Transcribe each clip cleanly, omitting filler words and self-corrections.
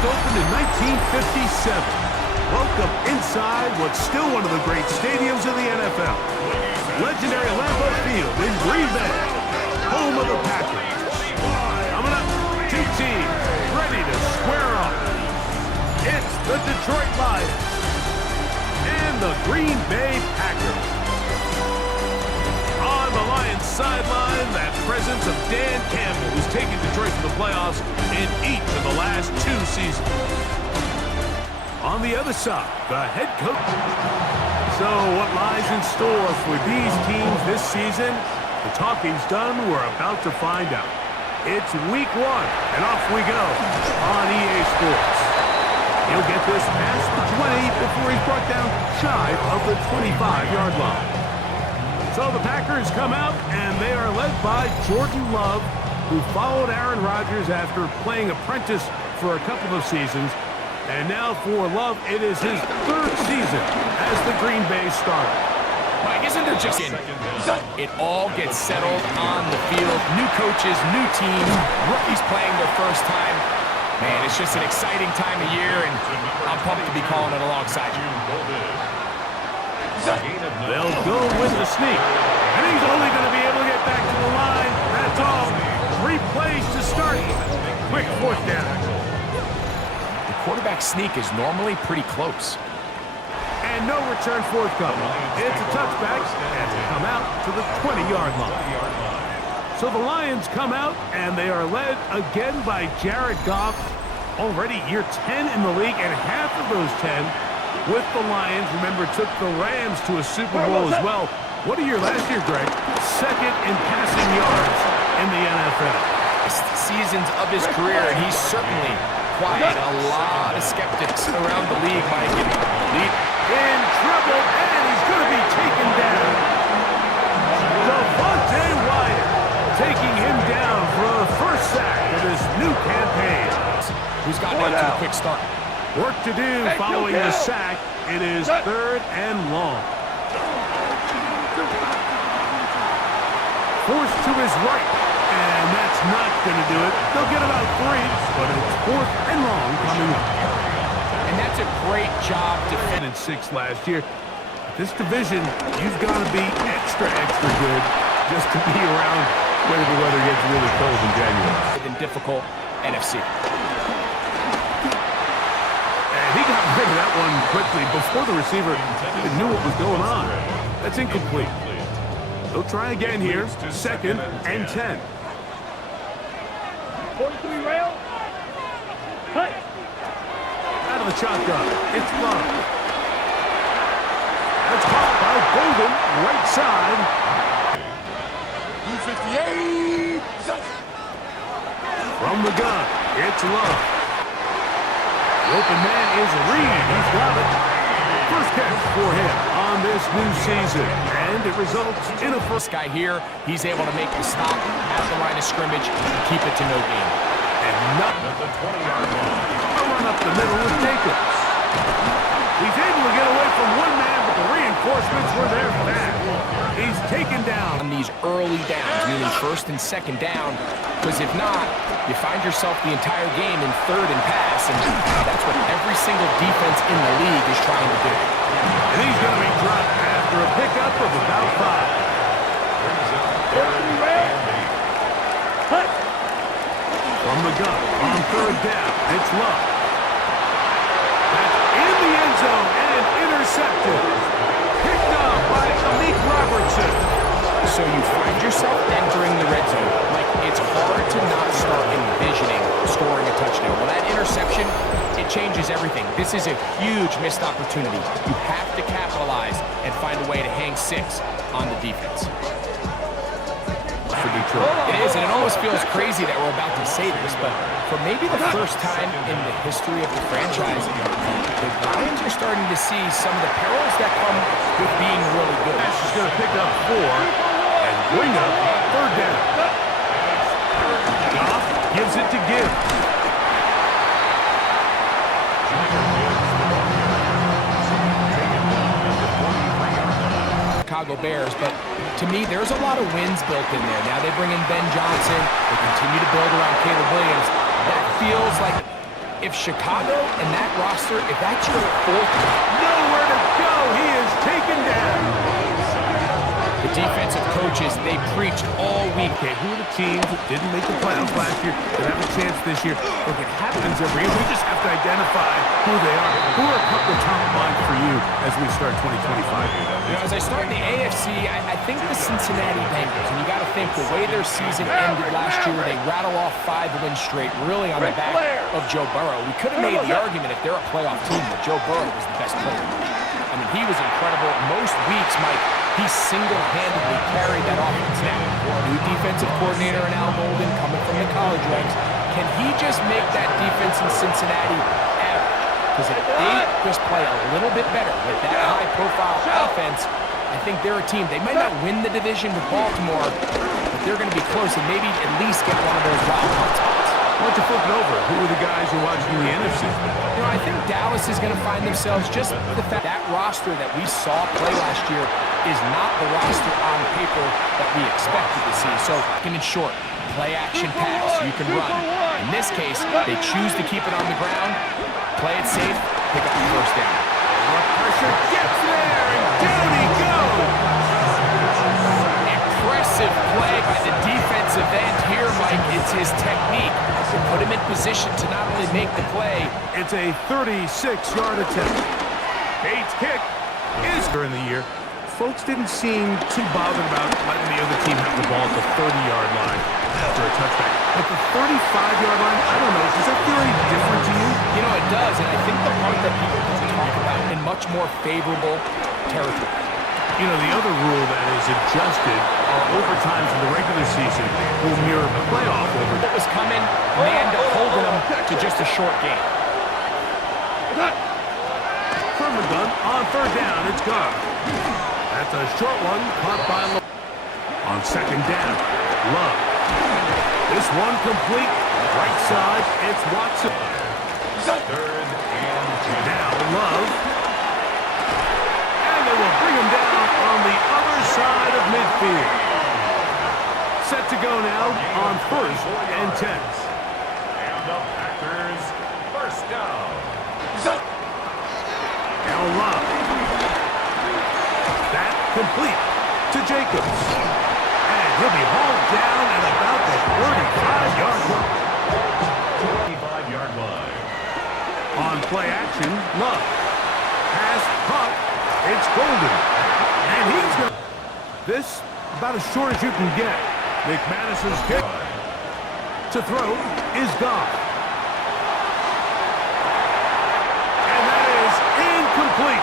first opened in 1957. Welcome inside what's still one of the great stadiums in the NFL. Legendary Lambeau Field in Green Bay, home of the Packers. Coming up, two teams ready to square up. It's the Detroit Lions and the Green Bay Packers. On the Lions sideline, that presence of Dan Campbell, who's taken Detroit to the playoffs in each of the last two seasons. On the other side, the head coach. So what lies in store for these teams this season? The talking's done. We're about to find out. It's week 1, and off we go on EA Sports. He'll get this past the 20 before he's brought down shy of the 25-yard line. So the Packers come out, and they are led by Jordan Love, who followed Aaron Rodgers after playing apprentice for a couple of seasons. And now for Love, it is his 3rd season as the Green Bay starter. Mike, isn't there just it all gets settled on the field? New coaches, new teams, rookies playing their first time. Man, it's just an exciting time of year, and I'm pumped to be calling it alongside you. They'll go with the sneak, and he's only going to be able to get back to the line. That's all. 3 plays to start. Quick 4th down. Quarterback sneak is normally pretty close. And no return forthcoming. It's a touchback as they come out to the 20-yard line. So the Lions come out, and they are led again by Jared Goff. Already year 10 in the league, and half of those 10 with the Lions. Remember, took the Rams to a Super Bowl as well. What a year last year, Greg. 2nd in passing yards in the NFL. Seasons of his career, and he's certainly quieted a lot of skeptics around the league, Mike. Lead in trouble, and he's going to be taken down. Devontae Wyatt taking him down for the first sack of this new campaign. Who's gotten out to a quick start? Work to do following the sack. It is 3rd and long. Forced to his right. And that's not going to do it. They'll get about 3, but it's 4th and long coming up. And that's a great job defending. 6 last year. This division, you've got to be extra good just to be around when the weather gets really cold in January. In difficult NFC. And he got rid of that one quickly before the receiver even knew what was going on. That's incomplete. They'll try again here. 2nd and 10. 43 rail. Cut. Out of the shotgun. It's Love. That's caught by Golden, right side. 258. From the gun, it's Love. The open man is Reed. He's got it. First catch for him on this new season. And it results in a first. Guy here, he's able to make the stop at the line of scrimmage and keep it to no gain. And nothing at the 20-yard line. A run up the middle with Jacobs. He's able to get away from one man, but the reinforcements were there fast. He's taken down. On these early downs, meaning 1st and 2nd down, because if not, you find yourself the entire game in 3rd and pass, and that's what every single defense in the league is trying to do. And he's going to be dropped after a pickup of about 5. From the gun, on 3rd down, it's Love. That's in the end zone and intercepted. Picked up by Malik Robertson. So you find yourself entering the red zone. Like, it's hard to not start envisioning scoring a touchdown. Well, that interception, it changes everything. This is a huge missed opportunity. You have to capitalize and find a way to hang 6 on the defense. For Detroit. It is, and it almost feels crazy that we're about to say this, but for maybe the first time in the history of the franchise, the Lions are starting to see some of the perils that come with being really good. He's going to pick up 4 and bring up 3rd down. Goff gives it to Gibbs. Chicago Bears, but to me, there's a lot of wins built in there. Now they bring in Ben Johnson. They continue to build around Caleb Williams. That feels like If Chicago and that roster, if that's your fourth, Nowhere to go. He is taken down. the defensive coaches, they preached all week. Okay, who are the teams that didn't make the playoffs last year that have a chance this year? Look, it happens every year. We just have to identify who they are. Who are a couple of top of mind for you as we start 2025 here? You know, as I start in the AFC, I think the Cincinnati Bengals, and you got to think the way their season ended last year, they rattle off 5 wins straight, really on the back of Joe Burrow. We could have made the argument if they're a playoff team that Joe Burrow was the best player. I mean, he was incredible. Most weeks, Mike, he single-handedly carried that offense. Now, new defensive coordinator in Al Golden coming from the college ranks. Can he just make that defense in Cincinnati average? Because if they just play a little bit better with that high-profile offense, I think they're a team. They might not win the division with Baltimore, but they're going to be close and maybe at least get one of those wild card spots. Why don't you flip it over? Who are the guys you're watching in the NFC? You know, I think Dallas is going to find themselves just the fact that roster that we saw play last year is not the roster on paper that we expected to see. So, in short, play action pass, you can run. In this case, they choose to keep it on the ground, play it safe, pick up the first down. What pressure gets there, and down he goes! Impressive play by the defensive end here, Mike. It's his technique to put him in position to not only make the play. It's a 36-yard attempt. Bates' kick is during the year. Folks didn't seem too bothered about letting the other team have the ball at the 30-yard line after a touchback. But the 35-yard line, I don't know, does that feel any different to you? You know, it does, and I think the part that people don't talk about in much more favorable territory. You know, the other rule that is adjusted are overtimes in the regular season will mirror playoff overtime. What was coming, and they end up holding them to just a short game. From the gun, on third down, it's gone. That's a short one, caught by Love. On second down, Love. This one complete, right side, it's Watson. Third and now Love. And they will bring him down on the other side of midfield. Set to go now on first and 10. And the Packers first down. Now Love. That complete to Jacobs. And he'll be hauled down at about the 35-yard line. 35-yard line. On play action, Love. Pass caught. It's Golden. And he's going to... This about as short as you can get. McManus's kick to throw is gone. And that is incomplete.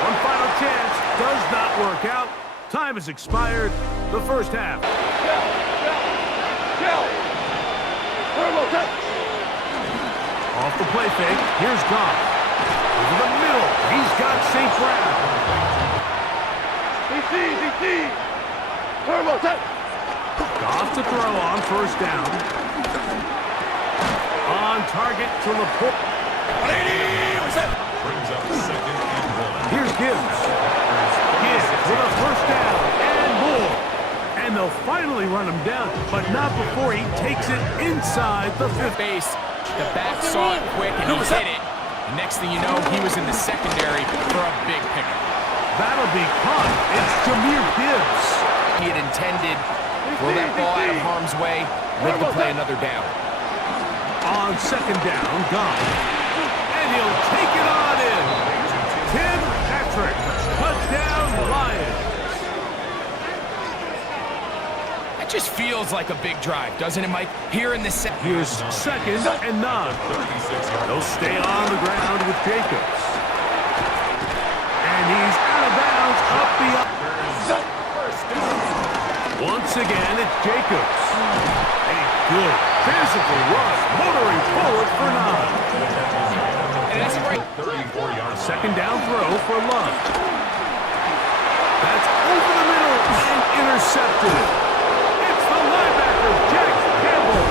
One final chance does not work out. Time has expired. The first half. Off the play fake. Here's Goff. Over the middle. He's got St. Brown. Goff to throw on first down. On target to Laporte. Brings up second and 1. Here's Gibbs. Gibbs with a first down and more. And they'll finally run him down, but not before he takes it inside the fifth. Base, the back saw it quick and he hit it. The next thing you know, he was in the secondary for a big pickup. That'll be caught. It's Jahmyr Gibbs. He had intended throw that ball out of harm's way, live to play another down. On second down, gone. And he'll take it on in. Tim Patrick, touchdown Lions. That just feels like a big drive, doesn't it, Mike? Here in the second. Here's second and 9. They'll stay on the ground with Jacobs. And he's out of bounds up the up. Once again, it's Jacobs. A good physical rush, motoring forward for 9. And that's a great 34-yard Second down throw for Love. That's over the middle and intercepted. It's the linebacker, Jack Campbell.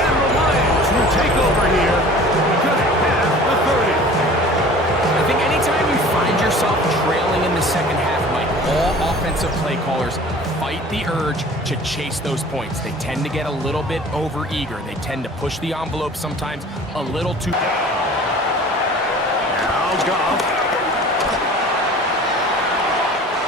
And the Lions will take over here. Just past the 30. I think anytime you find yourself trailing in the second half, Mike, all offense defensive play callers fight the urge to chase those points. They tend to get a little bit overeager. They tend to push the envelope sometimes a little too. Now Goff.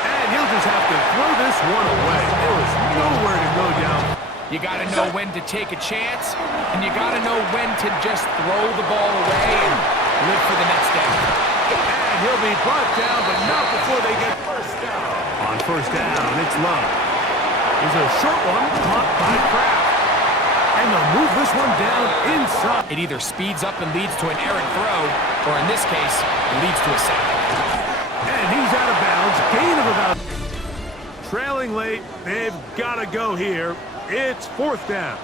And he'll just have to throw this one away. There was nowhere to go down. You got to know when to take a chance, and you got to know when to just throw the ball away and live for the next down. And he'll be brought down, but not before they get first down. On first down, it's Love. There's a short one caught by Kraft. And they'll move this one down inside. It either speeds up and leads to an errant throw, or in this case, it leads to a sack. And he's out of bounds. Gain of about. Trailing late. They've got to go here. It's fourth down.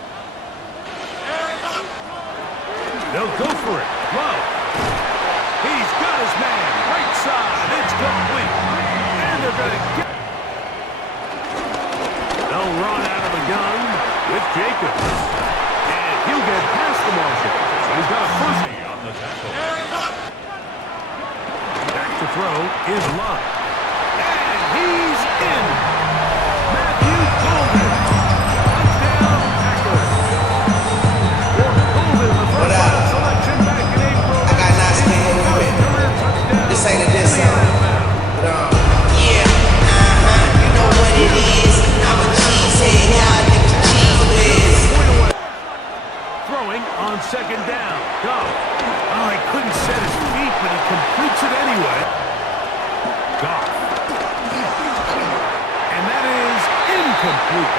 They'll go for it. Love. He's got his man. Right side. It's complete. And they're going to get. They'll run out of the gun with Jacobs. And he'll get past the marshal. So he's got a first on the tackle. Back to throw is Love. And he's in. Matthew Golden. Touchdown, Packers. For Golden, the first round selection back in April. I got nice thing over with. This ain't a diss song. But, yeah, you know what it is. I'm a cheesehead, yeah, I think the cheese whiz. Throwing on second down. Goff. Oh, he couldn't set his feet, but he completes it anyway. Goff. And that is incomplete.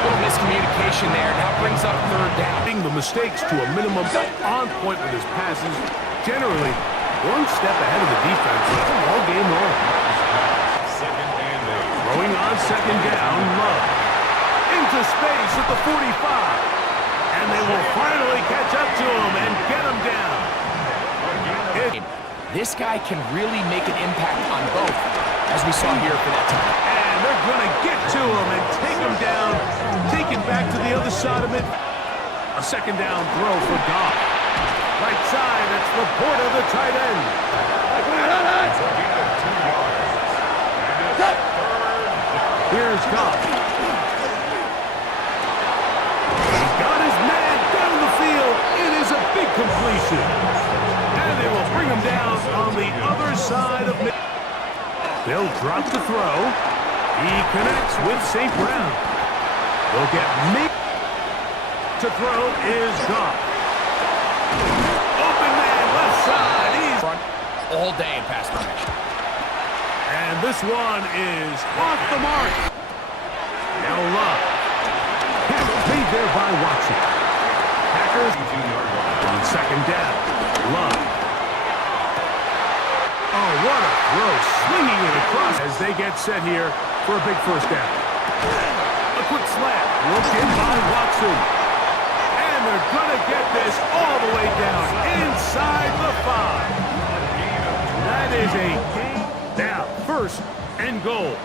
Little miscommunication there. Now brings up third down. The mistakes to a minimum, on point with his passes. Generally, one step ahead of the defense all game long. Second and 8. Throwing on second down, Love. Into space at the 45. And they will finally catch up to him and get him down. This guy can really make an impact on both, as we saw here for that time. And they're going to get to him and take him down. Take it back to the other side of it. A second down throw for Goff. Right side, it's Laporta, the tight end. Here's Goff. He's got his man down the field. It is a big completion. And they will bring him down on the other side of mid. They'll drop the throw. He connects with St. Brown. They'll get me. To throw is Goff. Open man, left side. He's Front all day in pass protection. And this one is off the mark. Now Love. Made there by Watson. Packers on second down. Love. Oh, what a throw. Swinging it across as they get set here for a big first down. A quick slant. Roped in by Watson. And they're going to get this all the way down inside the 5. That is a game. Now, first and goal.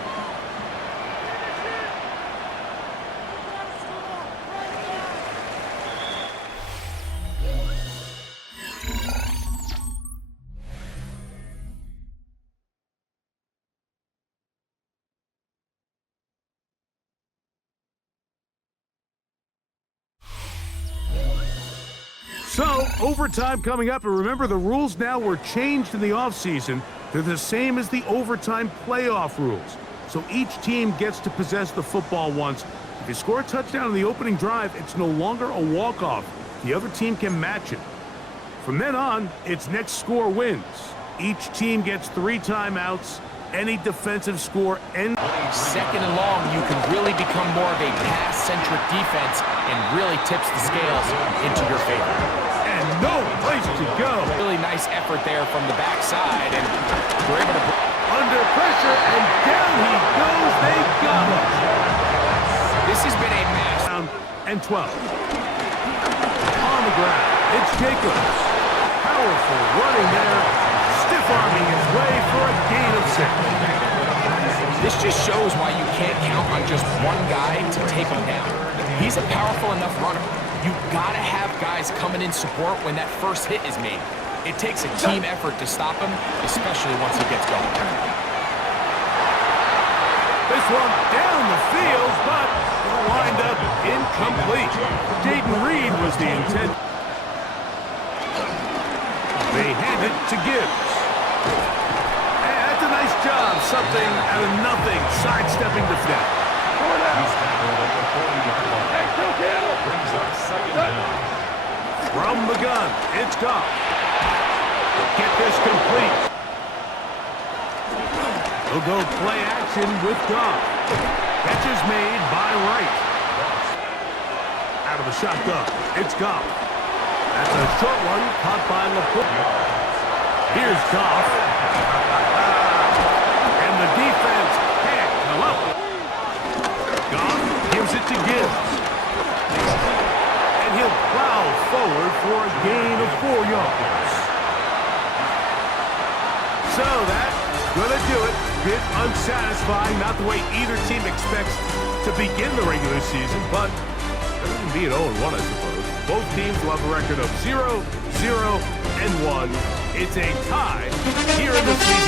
So, overtime coming up, and remember the rules now were changed in the offseason. They're the same as the overtime playoff rules. So each team gets to possess the football once. If you score a touchdown in the opening drive, it's no longer a walk-off. The other team can match it. From then on, it's next score wins. Each team gets 3 timeouts. Any defensive score ends. Second and long, you can really become more of a pass-centric defense and really tips the scales into your favor. And no place to go. Really nice effort there from the backside, and we're able to... Under pressure, and down he goes. They got him. This has been a mass... Down and 12. On the ground, it's Jacobs. Powerful running there. Stiff-arming his way for a gain of 6. This just shows why you can't count on just one guy to take him down. He's a powerful enough runner. You've got to have guys coming in support when that first hit is made. It takes a team effort to stop him, especially once he gets going. This one down the field, but it'll wind up incomplete. Jaden Reed was the intent. They hand it to Gibbs. And that's a nice job. Something out of nothing. Sidestepping the snap. Brings up second down. From the gun, it's Goff. Get this complete. He'll go play action with Goff. Catch is made by Wright. Out of the shotgun, it's Goff. That's a short one caught by LaPorte. Here's Goff. And the defense can't come up. Goff gives it to Gibbs. And he'll plow forward for a gain of 4 yards. So that's going to do it. Bit unsatisfying, not the way either team expects to begin the regular season, but it can be an 0-1, I suppose. Both teams will have a record of 0-0-1. It's a tie here in the season.